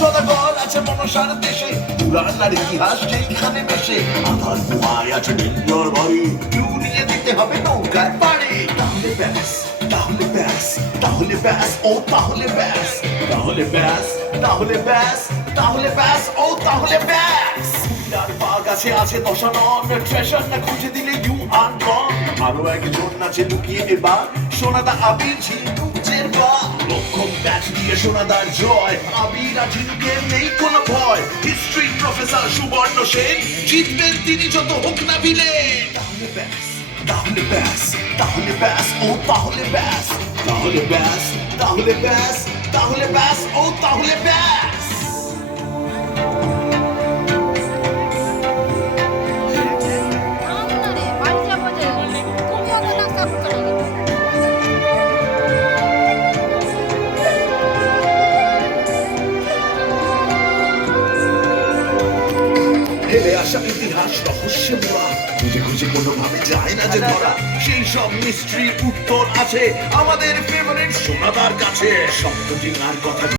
সদাগর আছে মনসার দেশে, পুরানার ইতিহাস যেখানে মেশে, আধার গুহায় আছে ডেঞ্জার বাড়ি, নিয়ে দিতে হবে নৌকায় পাড়ি। তাহলে ব্যাস, তাহলে ব্যাস, তাহলে ব্যাস, ও তাহলে ব্যাস, তাহলে ব্যাস, তাহলে ব্যাস, তাহলে ব্যাস, ও তাহলে ব্যাস। আর বাঘ আছে দশানন, ট্রেশার না খুঁজে দিলে ইউ আর গন। আরো একজন আছে লুকিয়ে এবার, সোনাদা আবির ঝিনুকের বা লক্ষণ ব্যাচ দিয়ে সোনাদার জয়, আবির আর ঝিনুকের নেই কোনো ভয়। হিস্ট্রি প্রফেসর সুবর্ণ সেন, জিতবেন তিনি যত হোক না ভিলেন। তাহলে ব্যাস, তাহলে ব্যাস, তাহলে ব্যাস, ও তাহলে ব্যাস, তাহলে ব্যাস, তাহলে ব্যাস, তাহলে ব্যাস, ও তাহলে ব্যাস। ফেলে আসা ইতিহাস রহস্যে মোড়া, খুঁজে খুঁজে কোনোভাবে যায় না যে ধরা। সেই সব মিস্ট্রি উত্তর আছে আমাদের ফেভারিট সোনাদার কাছে। সপ্তদিন আর কথা